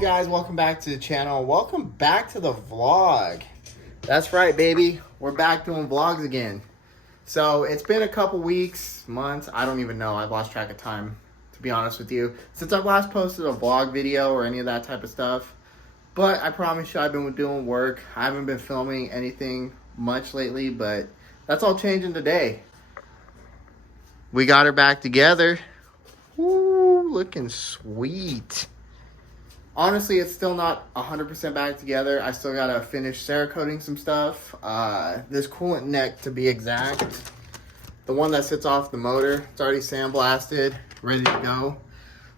Guys, welcome back to the channel. Welcome back to the vlog. That's right, baby, we're back doing vlogs again. So it's been a couple weeks, months, I don't even know. I've lost track of time, to be honest with you, since I've last posted a vlog video or any of that type of stuff. But I promise you, I've been doing work. I haven't been filming anything much lately, but that's all changing today. We got her back together. Woo, looking sweet. Honestly, it's still not 100% back together. I still gotta finish Cerakoting some stuff. This coolant neck, to be exact, the one that sits off the motor, it's already sandblasted, ready to go.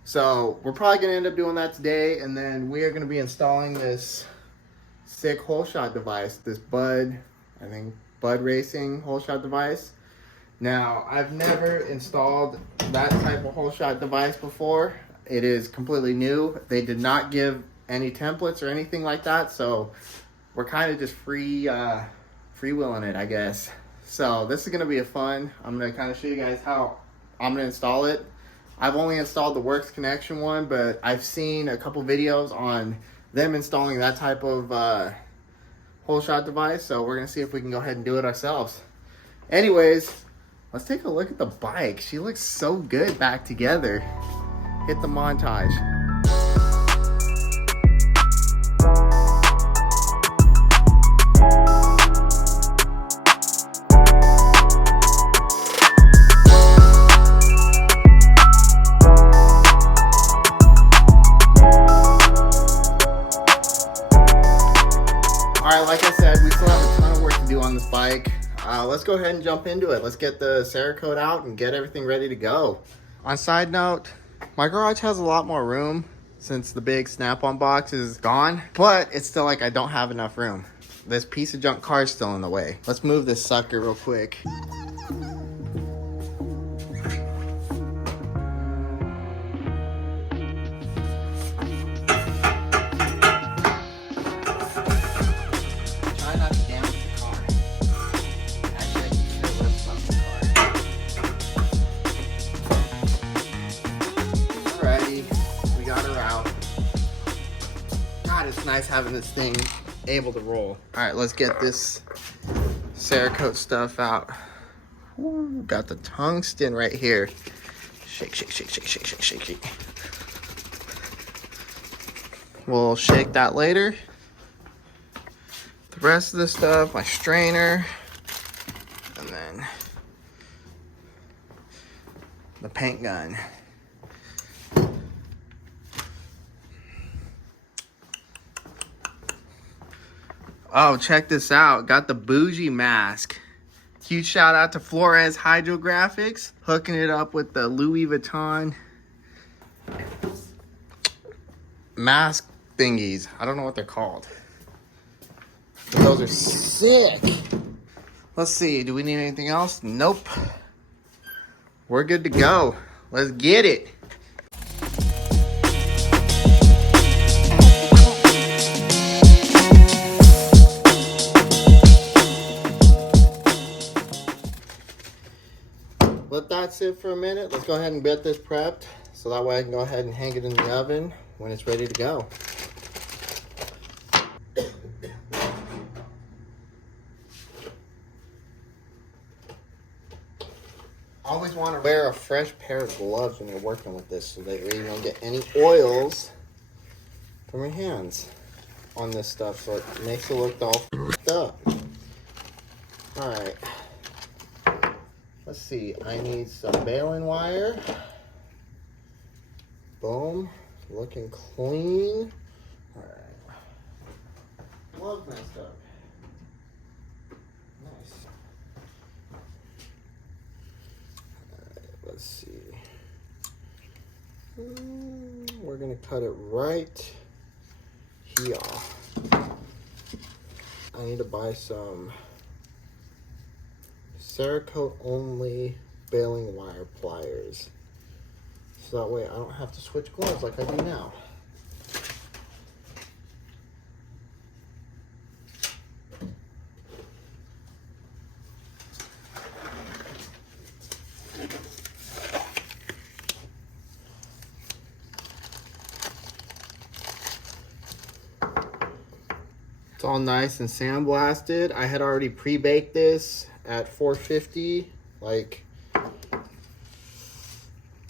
So we're probably gonna end up doing that today, and then we are gonna be installing this sick hole shot device, this Bud Racing hole shot device. Now, I've never installed that type of hole shot device before. It is completely new. They did not give any templates or anything like that, so we're kind of just freewheeling it, I guess. So this is going to be a fun. I'm going to kind of show you guys how I'm going to install it. I've only installed the Works Connection one, but I've seen a couple videos on them installing that type of hole shot device, so we're going to see if we can go ahead and do it ourselves. Anyways, let's take a look at the bike. She looks so good back together. Hit the montage. Alright, like I said, we still have a ton of work to do on this bike. Let's go ahead and jump into it. Let's get the Cerakote out and get everything ready to go. On side note, my garage has a lot more room since the big snap-on box is gone, but it's still like I don't have enough room. This piece of junk car is still in the way. Let's move this sucker real quick. Try not to damage the car. Actually, I can sure lift up the car. Alrighty, we got her out. God, it's nice having this thing able to roll. Alright, let's get this Cerakote stuff out. Ooh, got the tungsten right here. Shake, shake, shake, shake, shake, shake, shake, shake. We'll shake that later. The rest of the stuff, my strainer, and then the paint gun. Oh, check this out. Got the bougie mask. Huge shout out to Flores Hydrographics, hooking it up with the Louis Vuitton mask thingies. I don't know what they're called, but those are sick. Let's see, do we need anything else? Nope. We're good to go. Let's get it. Let that sit for a minute. Let's go ahead and get this prepped so that way I can go ahead and hang it in the oven when it's ready to go. Always want to wear a fresh pair of gloves when you're working with this so that you don't get any oils from your hands on this stuff, so it makes it look all f***ed up. Alright. Let's see, I need some baling wire. Boom, looking clean. Alright. Glove messed up. Nice. Alright, let's see. We're gonna cut it right here. I need to buy some Cerakote only baling wire pliers, so that way I don't have to switch gloves like I do now. It's all nice and sandblasted. I had already pre-baked this at 450, like, I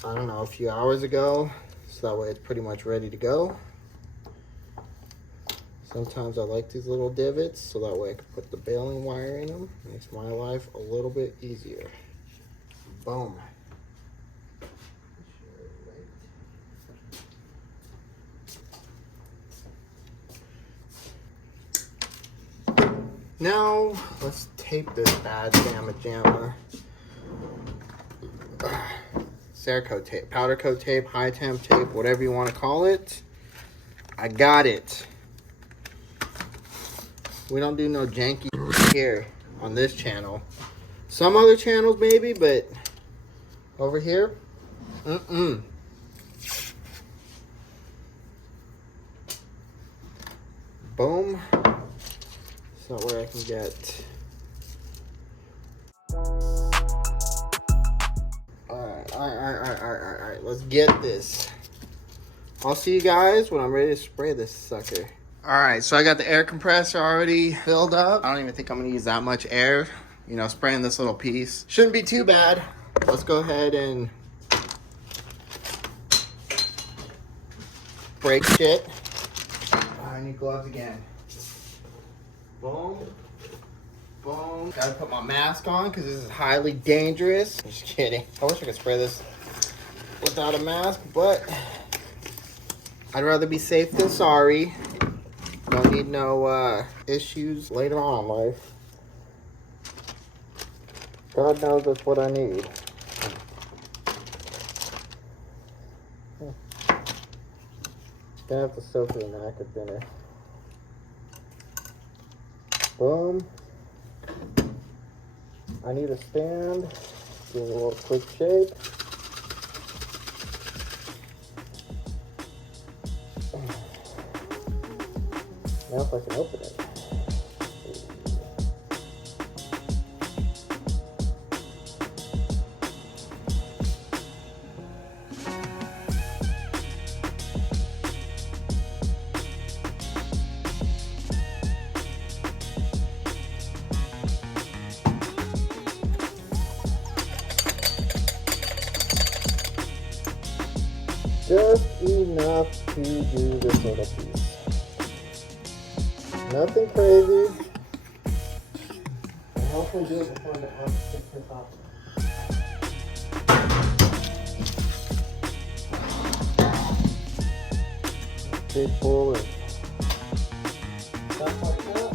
don't know, a few hours ago. So that way it's pretty much ready to go. Sometimes I like these little divots so that way I can put the baling wire in them. Makes my life a little bit easier. Boom. Now, let's tape this bad jamma jamma. Cerakote tape, powder coat tape, high temp tape, whatever you want to call it. I got it. We don't do no janky here on this channel. Some other channels maybe, but over here, Boom. So where I can get. All right. Let's get this. I'll see you guys when I'm ready to spray this sucker. All right, so I got the air compressor already filled up. I don't even think I'm gonna use that much air, you know, spraying this little piece. Shouldn't be too bad. Let's go ahead and break shit. I need gloves again. Boom. Boom. Gotta put my mask on because this is highly dangerous. I'm just kidding. I wish I could spray this without a mask, but I'd rather be safe than sorry. Don't need no issues later on in life. God knows that's what I need. Gonna have to soak the knack of dinner. Boom. I need a stand. Give it a little quick shake. Now if I can open it. Just enough to do this little piece. Nothing crazy. And hopefully do it before the house takes this off. Big full and stuff like that.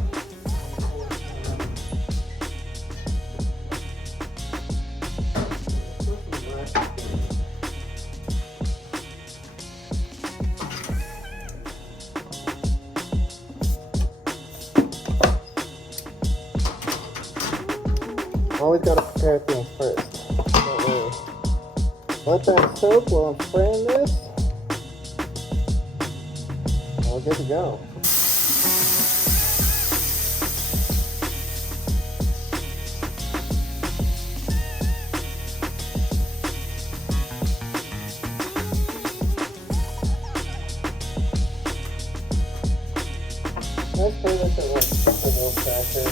Always gotta prepare things first. That way, let that soak while I'm spraying this. And we're good to go. Let's spray this at like a little pressure.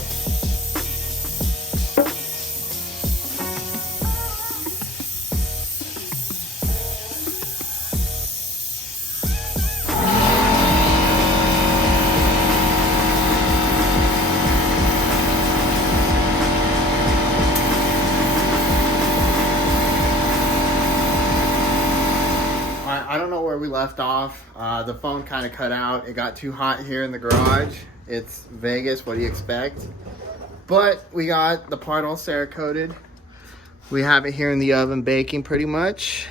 I don't know where we left off. The phone kind of cut out. It got too hot here in the garage. It's Vegas, what do you expect? But we got the part all Cerakoted. We have it here in the oven baking pretty much.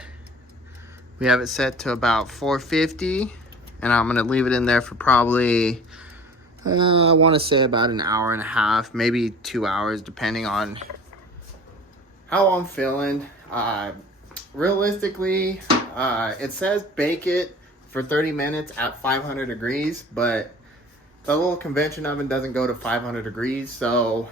We have it set to about 450, and I'm gonna leave it in there for probably, I wanna say about an hour and a half, maybe 2 hours, depending on how I'm feeling. Realistically, it says bake it for 30 minutes at 500 degrees, but the little convention oven doesn't go to 500 degrees, so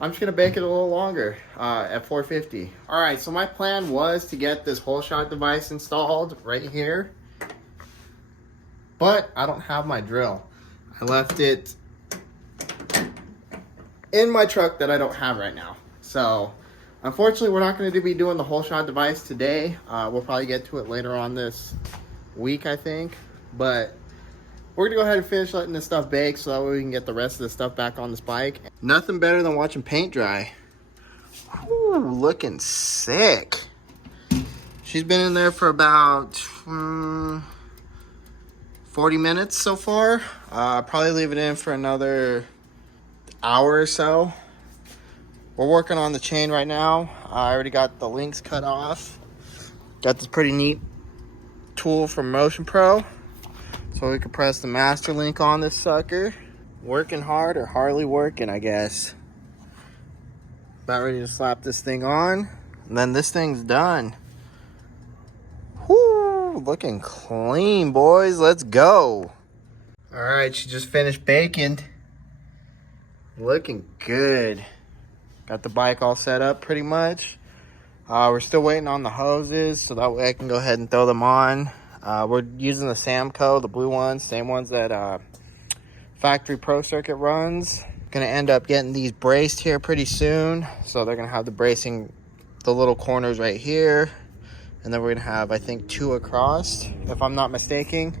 I'm just gonna bake it a little longer at 450. All right, so my plan was to get this hole shot device installed right here, but I don't have my drill. I left it in my truck that I don't have right now. So unfortunately, we're not going to be doing the whole shot device today. We'll probably get to it later on this week, I think. But we're going to go ahead and finish letting this stuff bake so that way we can get the rest of the stuff back on this bike. Nothing better than watching paint dry. Ooh, looking sick. She's been in there for about 40 minutes so far. Probably leave it in for another hour or so. We're working on the chain right now. I already got the links cut off. Got this pretty neat tool from Motion Pro, so we can press the master link on this sucker. Working hard, or hardly working, I guess. About ready to slap this thing on, and then this thing's done. Whoo, looking clean, boys. Let's go. All right, she just finished baking. Looking good. Got the bike all set up pretty much. We're still waiting on the hoses, so that way I can go ahead and throw them on. We're using the Samco, the blue ones, same ones that Factory Pro Circuit runs. Gonna end up getting these braced here pretty soon. So they're gonna have the bracing, the little corners right here. And then we're gonna have, I think, 2 across, if I'm not mistaken.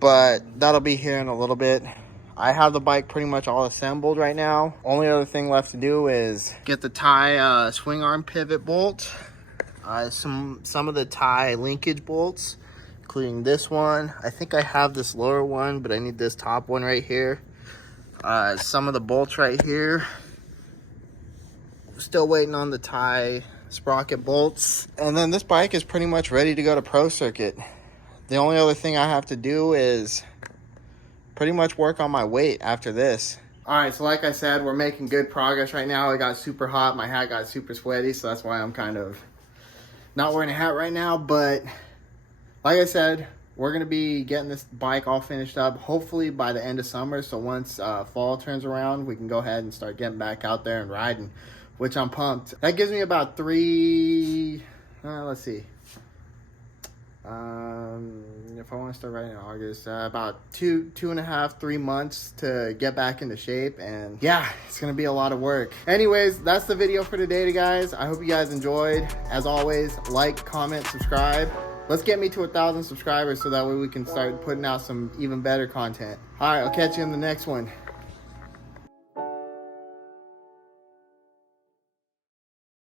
But that'll be here in a little bit. I have the bike pretty much all assembled right now. Only other thing left to do is get the tie swing arm pivot bolt, some of the tie linkage bolts, including this one. I think I have this lower one, but I need this top one right here. Some of the bolts right here. Still waiting on the tie sprocket bolts. And then this bike is pretty much ready to go to Pro Circuit. The only other thing I have to do is pretty much work on my weight after this. All right, so like I said, we're making good progress right now. It got super hot. My hat got super sweaty, so that's why I'm kind of not wearing a hat right now. But like I said, we're gonna be getting this bike all finished up, hopefully by the end of summer. So once fall turns around, we can go ahead and start getting back out there and riding, which I'm pumped. That gives me about let's see. If I want to start riding in August, about 2.5, 3 months to get back into shape. And yeah, it's gonna be a lot of work. Anyways, that's the video for today, guys. I hope you guys enjoyed. As always, like, comment, subscribe. Let's get me to 1,000 subscribers so that way we can start putting out some even better content. All right, I'll catch you in the next one.